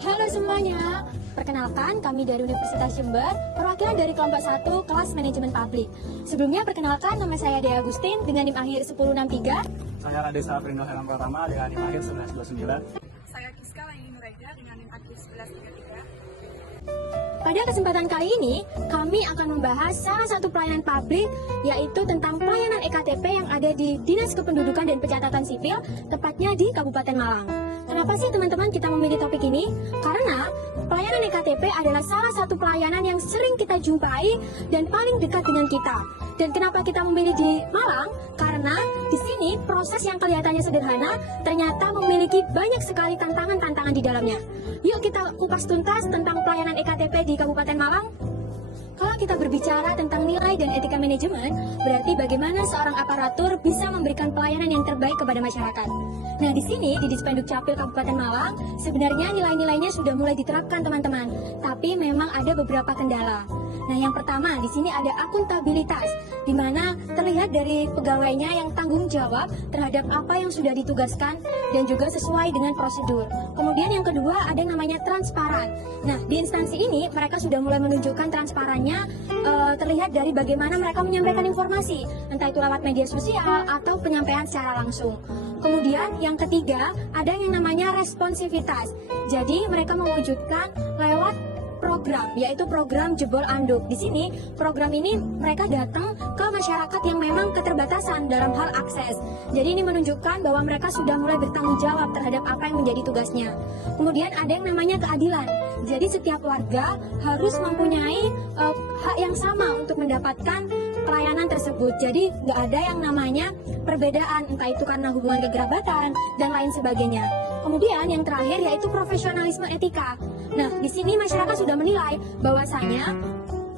Halo semuanya, perkenalkan kami dari Universitas Jember, perwakilan dari kelompok 1 kelas manajemen publik. Sebelumnya perkenalkan nama saya Dea Agustin dengan NIM akhir 1063. Saya Radesa Afrindo Helam Pratama dengan NIM akhir 1129. Saya Kiska Laini Nuraida dengan NIM akhir 1133. Pada kesempatan kali ini, kami akan membahas salah satu pelayanan publik, yaitu tentang pelayanan EKTP yang ada di Dinas Kependudukan dan Pencatatan Sipil, tepatnya di Kabupaten Malang. Kenapa sih teman-teman kita memilih topik ini? Karena pelayanan EKTP adalah salah satu pelayanan yang sering kita jumpai dan paling dekat dengan kita. Dan kenapa kita memilih di Malang? Karena di sini proses yang kelihatannya sederhana ternyata memiliki banyak sekali tantangan-tantangan di dalamnya. Yuk kita kupas tuntas tentang pelayanan EKTP di Kabupaten Malang. Kalau kita berbicara tentang nilai dan etika manajemen, berarti bagaimana seorang aparatur bisa memberikan pelayanan yang terbaik kepada masyarakat. Nah, di sini di Dispenduk Capil Kabupaten Malang, sebenarnya nilai-nilainya sudah mulai diterapkan teman-teman, tapi memang ada beberapa kendala. Nah, yang pertama di sini ada akuntabilitas, di mana terlihat dari pegawainya yang tanggung jawab terhadap apa yang sudah ditugaskan dan juga sesuai dengan prosedur. Kemudian yang kedua ada yang namanya transparan. Nah, di instansi ini mereka sudah mulai menunjukkan transparannya terlihat dari bagaimana mereka menyampaikan informasi, entah itu lewat media sosial atau penyampaian secara langsung. Kemudian yang ketiga ada yang namanya responsivitas. Jadi mereka mewujudkan lewat program, yaitu program jebol anduk. Di sini program ini mereka datang ke masyarakat yang memang keterbatasan dalam hal akses. Jadi ini menunjukkan bahwa mereka sudah mulai bertanggung jawab terhadap apa yang menjadi tugasnya. Kemudian ada yang namanya keadilan. Jadi setiap warga harus mempunyai hak yang sama untuk mendapatkan pelayanan tersebut. Jadi nggak ada yang namanya perbedaan, entah itu karena hubungan kekerabatan dan lain sebagainya. Kemudian yang terakhir yaitu profesionalisme etika. Nah, di sini masyarakat sudah menilai bahwasanya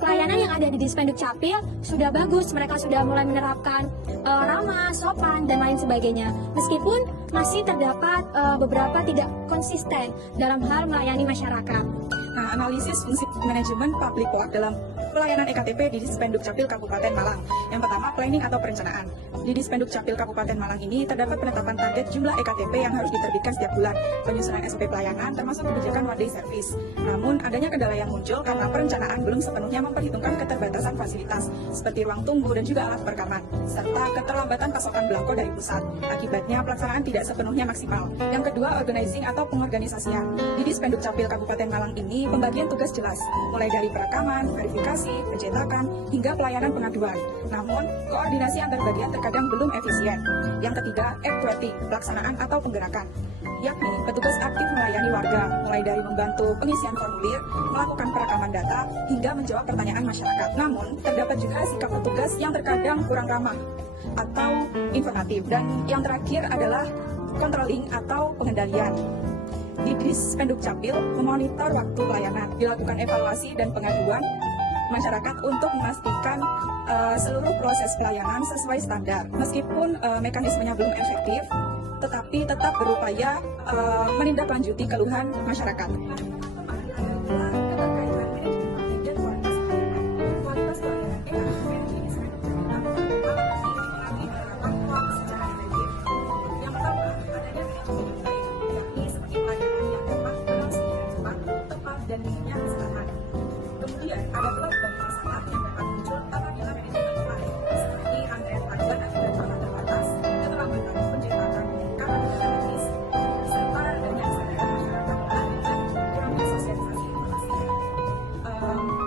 pelayanan yang ada di Dispenduk Capil sudah bagus, mereka sudah mulai menerapkan ramah, sopan, dan lain sebagainya. Meskipun masih terdapat beberapa tidak konsisten dalam hal melayani masyarakat. Nah, analisis fungsi manajemen public work dalam pelayanan EKTP di Dispenduk Capil Kabupaten Malang. Yang pertama, planning atau perencanaan. Di Dispenduk Capil Kabupaten Malang ini terdapat penetapan target jumlah EKTP yang harus diterbitkan setiap bulan, penyusunan SOP pelayanan, termasuk kebijakan one day service. Namun, adanya kendala yang muncul karena perencanaan belum sepenuhnya memperhitungkan keterbatasan fasilitas, seperti ruang tunggu dan juga alat perekaman, serta keterlambatan pasokan belangko dari pusat. Akibatnya, pelaksanaan tidak sepenuhnya maksimal. Yang kedua, organizing atau pengorganisasian. Di Dispenduk Capil Kabupaten Malang ini, pembagian tugas jelas, mulai dari perekaman, verifikasi, pencetakan, hingga pelayanan pengaduan. Namun, koordinasi antar bagian terkadang belum efisien. Yang ketiga, active pelaksanaan atau penggerakan, yakni petugas aktif melayani warga, mulai dari membantu pengisian formulir, melakukan perekaman data, hingga menjawab pertanyaan masyarakat. Namun, terdapat juga sikap petugas yang terkadang kurang ramah atau informatif. Dan yang terakhir adalah controlling atau pengendalian. Di Dispenduk Capil memonitor waktu pelayanan, dilakukan evaluasi dan pengaduan masyarakat untuk memastikan seluruh proses pelayanan sesuai standar. Meskipun mekanismenya belum efektif, tetapi tetap berupaya menindaklanjuti keluhan masyarakat. Dan dirinya kesalahan. Kemudian ada pula beberapa masalah yang dapat muncul apabila manajemen lalai, seperti antrean aduan akibat format terbatas, keterlambatan pencetakan karena tidak teknis, serta adanya kesadaran masyarakat dengan kurangnya sosialisasi informasi.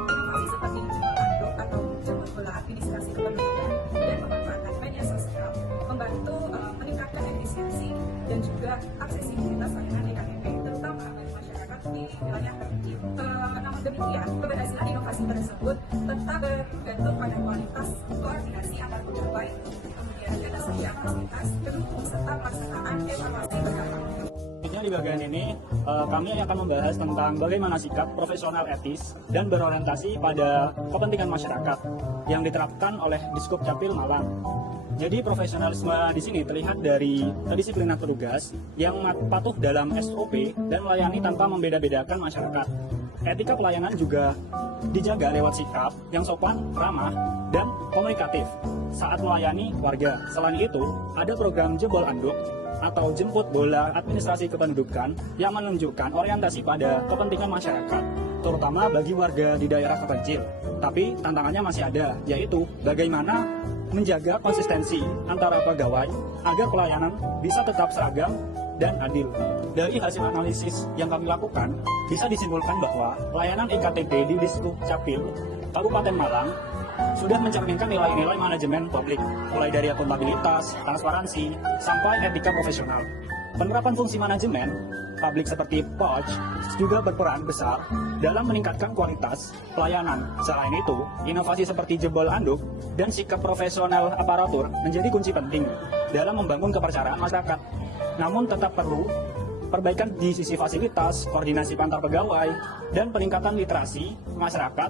Inovasi seperti jebol anduk atau jebol bola administrasi kependudukan dan pemanfaatan media sosial membantu meningkatkan efisiensi dan juga aksesibilitas layanan EKTP, terutama bagi masyarakat di wilayah terpencil. Namun demikian, keberhasilan inovasi tersebut tetap bergantung pada kualitas koordinasi antar pegawai, kemudian ketersediaan fasilitas, pendukung serta pelaksanaan evaluasi berkala. Di bagian ini, kami akan membahas tentang bagaimana sikap profesional etis dan berorientasi pada kepentingan masyarakat yang diterapkan oleh Dispenduk Capil Malang. Jadi profesionalisme di sini terlihat dari kedisiplinan petugas yang patuh dalam SOP dan melayani tanpa membeda-bedakan masyarakat. Etika pelayanan juga dijaga lewat sikap yang sopan, ramah, dan komunikatif saat melayani warga. Selain itu, ada program jebol anduk atau jemput bola administrasi kependudukan yang menunjukkan orientasi pada kepentingan masyarakat, terutama bagi warga di daerah terpencil. Tapi tantangannya masih ada, yaitu bagaimana menjaga konsistensi antara pegawai agar pelayanan bisa tetap seragam dan adil. Dari hasil analisis yang kami lakukan, bisa disimpulkan bahwa pelayanan EKTP di Diskup Capil Kabupaten Malang sudah mencerminkan nilai-nilai manajemen publik, mulai dari akuntabilitas, transparansi, sampai etika profesional. Penerapan fungsi manajemen publik seperti POJ juga berperan besar dalam meningkatkan kualitas pelayanan. Selain itu, inovasi seperti jebol anduk dan sikap profesional aparatur menjadi kunci penting dalam membangun kepercayaan masyarakat. Namun tetap perlu perbaikan di sisi fasilitas, koordinasi antar pegawai, dan peningkatan literasi masyarakat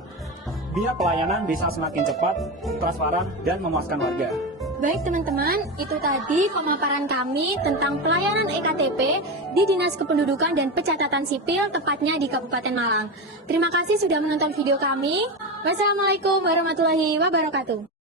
biar pelayanan bisa semakin cepat, transparan, dan memuaskan warga. Baik teman-teman, itu tadi pemaparan kami tentang pelayanan EKTP di Dinas Kependudukan dan Pencatatan Sipil, tepatnya di Kabupaten Malang. Terima kasih sudah menonton video kami. Wassalamualaikum warahmatullahi wabarakatuh.